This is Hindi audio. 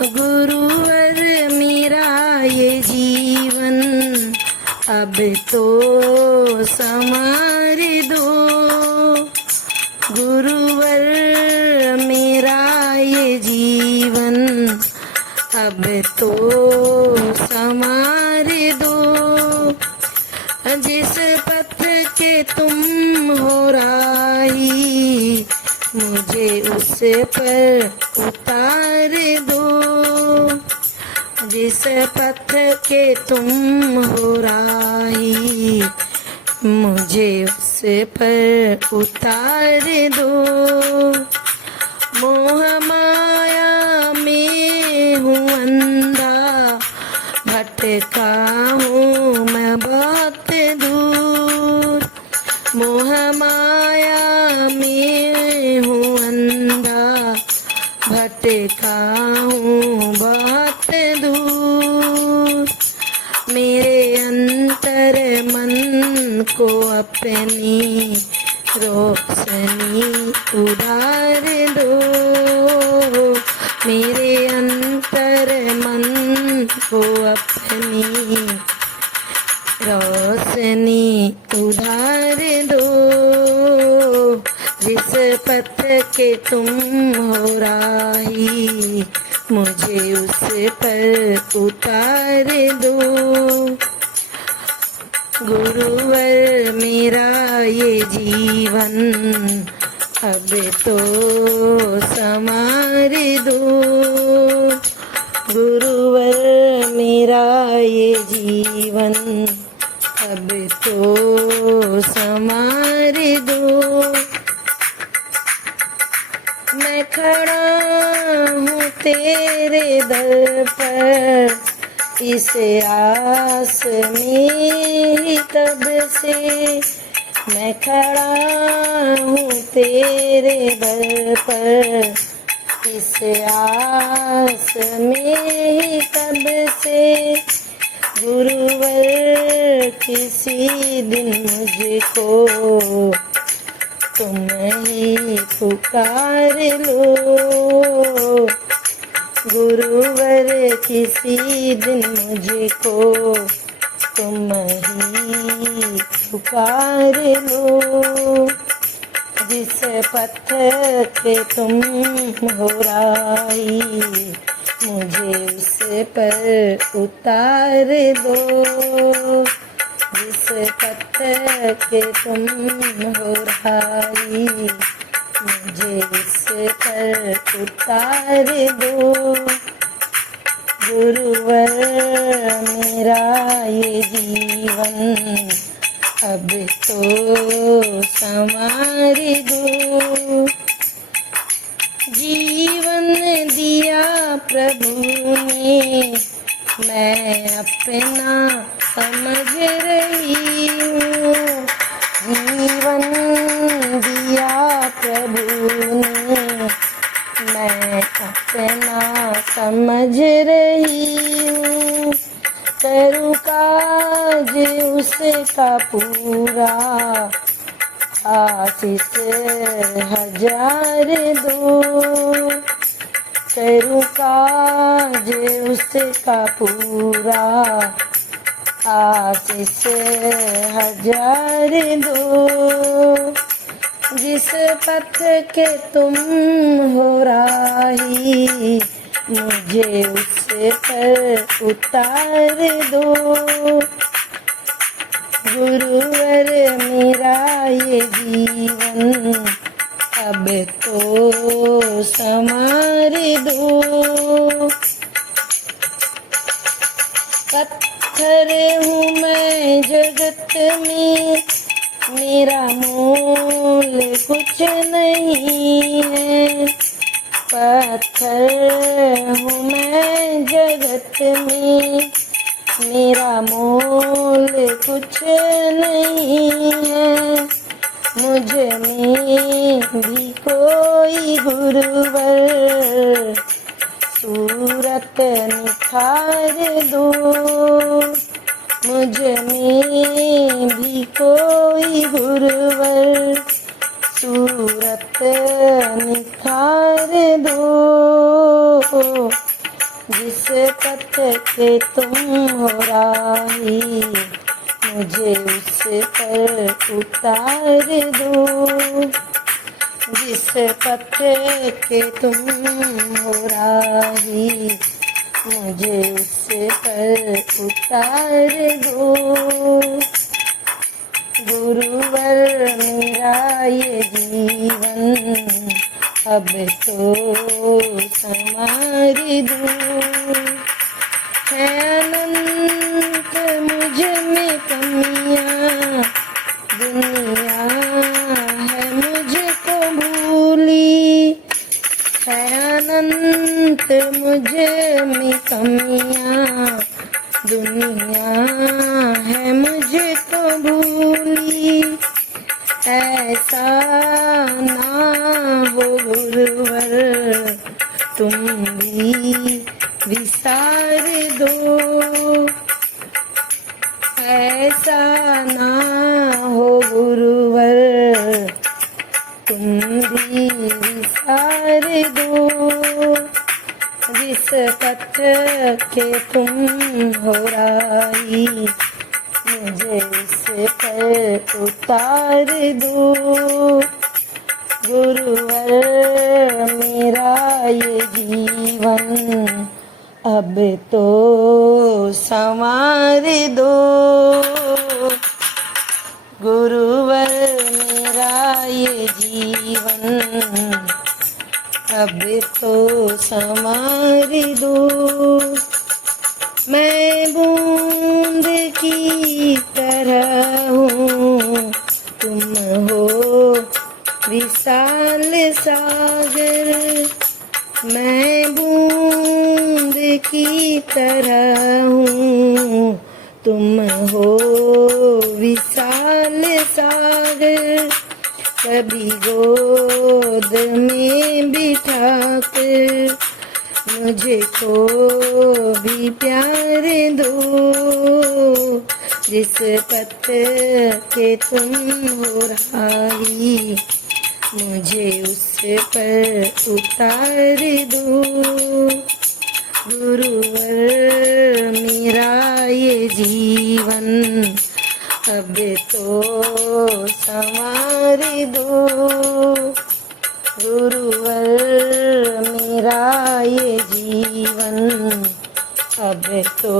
गुरुवर मेरा ये जीवन अब तो संवार दो। गुरुवर मेरा ये जीवन अब तो संवार दो। जिस पथ के तुम हो राही मुझे उस पर उतार दो। जिस पथ के तुम हो राही मुझे उस पर उतार दो। मोह माया में हूँ अंधा भटका हूँ मैं बहुत दूर। मोह माया में हूँ अंधा भटका हूँ बहुत दूर। मेरे अंतर मन को अपनी रोशनी उधार दो। मेरे अंतर मन को अपनी रोशनी उधार दो। जिस पथ के तुम हो राही मुझे उस पर उतार दो। गुरुवर मेरा ये जीवन अब तो संवार दो। गुरुवर मेरा ये जीवन अब तो संवार दो। मैं खड़ा हूँ तेरे दर पर इस आस में तब से। मैं खड़ा हूँ तेरे दर पर इस आस में तब से। गुरुवर किसी दिन मुझको तुम ही पुकार लो। गुरुवर किसी दिन मुझको तुम ही पुकार लो। जिस पथ पे तुम हो राही मुझे उस पर उतार दो। जिस पथ के तुम हो राही मुझे उस पर उतार दो। गुरुवर मेरा ये जीवन अब तो संवार दो। जीवन दिया प्रभु ने मैं अपना समझ रही हूँ। जीवन दिया प्रभु ने मैं अपना समझ रही हूँ। करूँ काज उसका पूरा आशीष हजार दो। करूँ काज उसका पूरा आशीष हजार दो। जिस पथ के तुम हो राही मुझे उस पर उतार दो। गुरुवर मेरा ये जीवन अब तो संवार दो। पत्थर हूँ मैं जगत में मेरा मोल कुछ नहीं है। पत्थर हूँ मैं जगत में मेरा मोल कुछ नहीं है। मुझ में भी कोई गुरुवर सूरत निखार दो। मुझ में भी कोई गुरुवर सूरत निखार दो। जिस पथ के तुम हो राही, मुझे उस पर उतार दो। जिस पथ के तुम हो राही, मुझे उस पर उतार दो। गुरुवर मेरा ये जीवन अब तो संवार दो। है अनंत मुझ में कमियां, दुनिया है मुझको भूली। है अनंत मुझ में कमियां, दुनिया है मुझको भूली। ऐसा ना हो गुरुवर, तुम भी विसार दो। ऐसा ना हो गुरुवर, तुम भी विसार दो। जिस पथ के तुम हो राही, मुझे इस पर उतार दो। गुरुवर मेरा ये जीवन अब तो संवार दो। गुरुवर मेरा ये जीवन अब तो संवार दो। मैं बूंद की तरह हूँ, तुम हो विशाल सागर। मैं बूंद की तरह हूँ, तुम हो विशाल सागर। कभी गोद में बिठा कर मुझे को भी प्यार दो। जिस पथ के तुम हो राही, मुझे उस पर उतार दो। गुरुवर मेरा ये जीवन अब तो संवार दो। गुरुवर मेरा ये जीवन अब तो